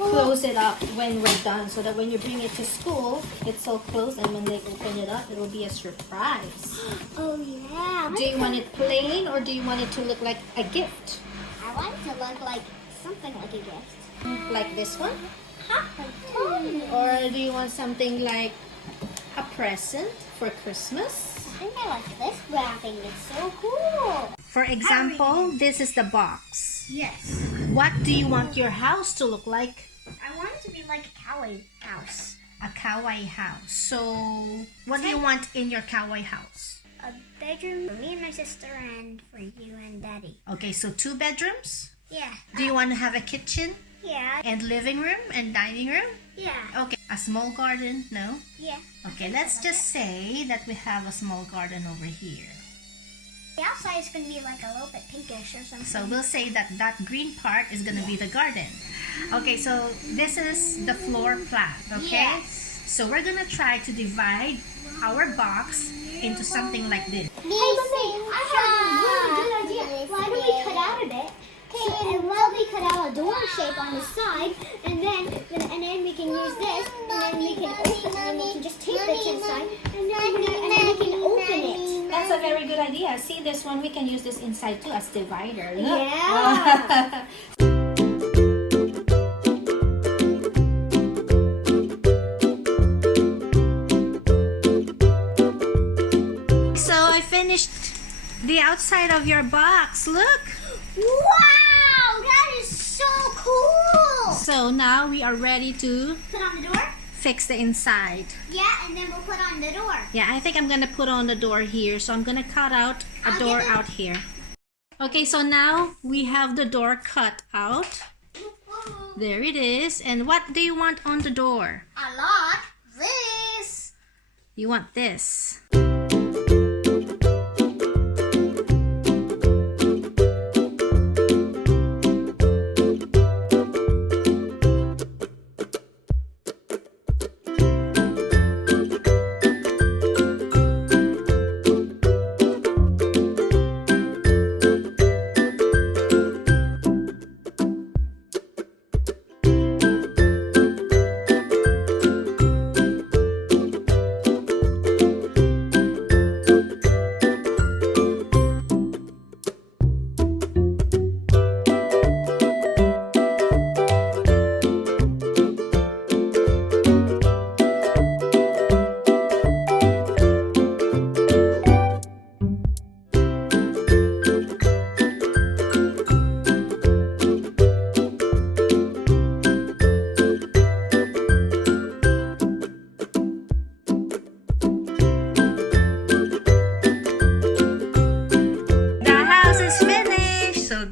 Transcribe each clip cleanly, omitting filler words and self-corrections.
close it up when we're done so that when you bring it to school, it's all closed, and when they open it up, it will be a surprise. Oh, yeah. Do you want it plain or do you want it to look like a gift? I want it to look like something like a gift. Like this one? Totally. Or do you want something like a present for Christmas? I think I like this wrapping. It's so cool. For example, this is the box. Yes. What do you want your house to look like? I want it to be like a kawaii house. A kawaii house. So, what do you want in your kawaii house? A bedroom for me and my sister and for you and Daddy. Okay, so 2 bedrooms? Yeah. Do you want to have a kitchen? Yeah. And living room and dining room? Yeah. Okay, a small garden? No? Yeah. Okay, let's just say that we have a small garden over here. The outside is going to be like a little bit pinkish or something. So we'll say that that green part is going to be the garden. Okay, so this is the floor plan, okay? Yes. So we're going to try to divide our box into something like this. Hey, Mummy, I have a really good idea. Why don't we cut out a bit? Okay, and while we cut out a door shape on the side, and then we can use this, and then we can just tape it to the side, and then we can open it. That's a very good idea. See, this one, we can use this inside too as divider. Look. Yeah. So I finished the outside of your box. Look. Wow, that is so cool. So now we are ready to Put on the door? fix the inside. Yeah, and then we'll put on the door. Yeah, I think I'm gonna put on the door here. So I'm gonna cut out a door out here. Okay, so now we have the door cut out. There it is. And what do you want on the door? I like this. You want this.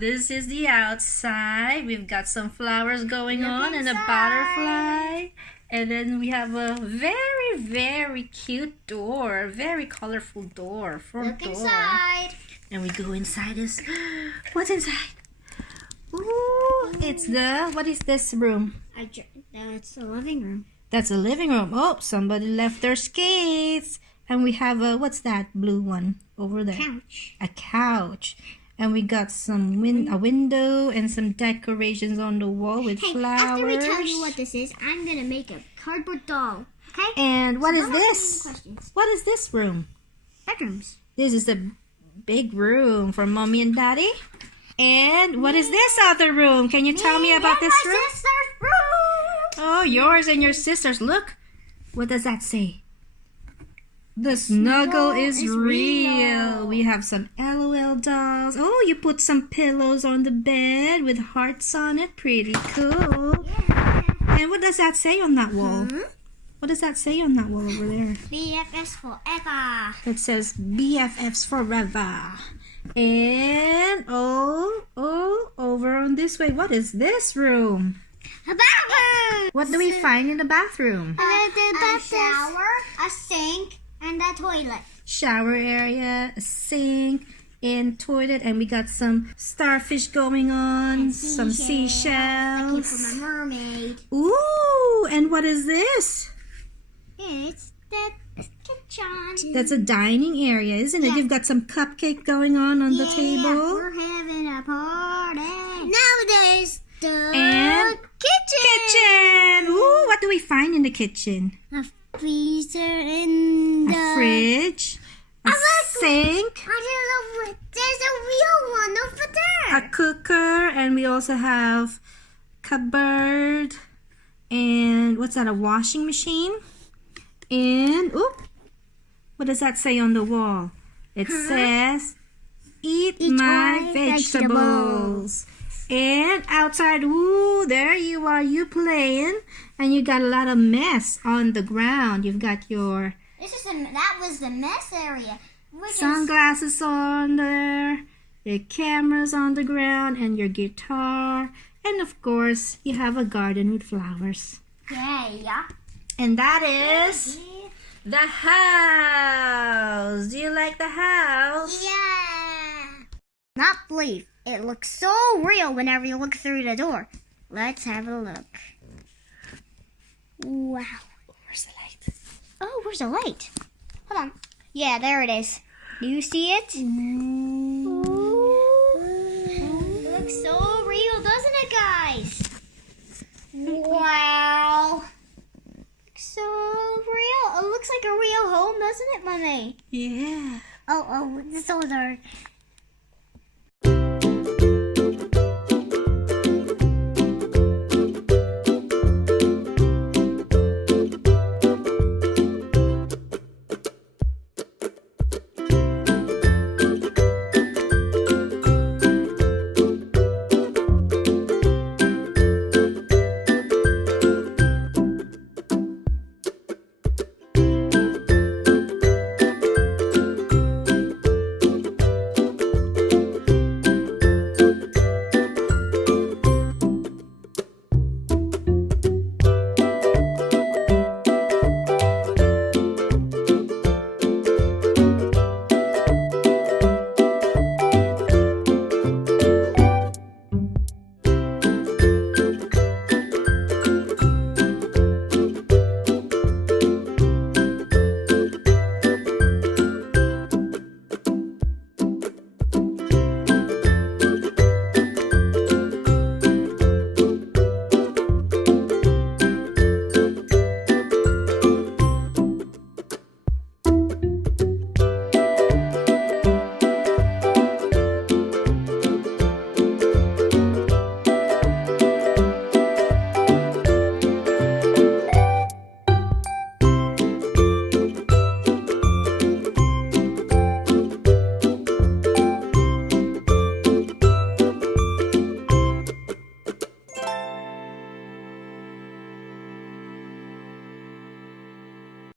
This is the outside. We've got some flowers going on and a butterfly. And then we have a very, very cute door. Very colorful door. Front door. Inside. And we go inside this. What's inside? Ooh, it's the, what is this room? That's the living room. That's a living room. Oh, somebody left their skates. And we have a, what's that blue one over there? Couch. A couch. And we got some a window and some decorations on the wall with flowers. After we tell you what this is, I'm going to make a cardboard doll. Okay? And what is don't ask me this? any questions. What is this room? Bedrooms. This is the big room for Mommy and Daddy. And what is this other room? Can you tell me about this room? My sister's room. Oh, yours and your sister's. Look. What does that say? The snuggle is real. We have some LOL dolls. Oh, you put some pillows on the bed with hearts on it. Pretty cool. Yeah. And what does that say on that wall? What does that say on that wall over there? BFFs forever. It says BFFs forever. And over on this way. What is this room? A bathroom. What do we find in the bathroom? A shower, a sink, and a toilet. Shower area, a sink, and toilet, and we got some starfish going on, some seashells. I came from a mermaid. Ooh, and what is this? It's the kitchen. That's a dining area, isn't it? Yeah. You've got some cupcake going on the table. We're having a party. Now there's the And kitchen. what do we find in the kitchen? A freezer and a fridge, a sink. There's a real one over there. A cooker, and we also have cupboard, and what's that? A washing machine, and what does that say on the wall? It says, "Eat my vegetables." And outside, there you are, you playing, and you got a lot of mess on the ground. You've got your that was the mess area. Sunglasses on there, your cameras on the ground, and your guitar. And of course, you have a garden with flowers. Yeah. And that is the house. Do you like the house? Yeah. Not believe. It looks so real whenever you look through the door. Let's have a look. Wow. Where's the light? Oh, where's the light? Hold on. Yeah, there it is. Do you see it? Ooh. It looks so real, doesn't it, guys? Wow. So real. It looks like a real home, doesn't it, Mommy? Yeah. Oh, it's so dark.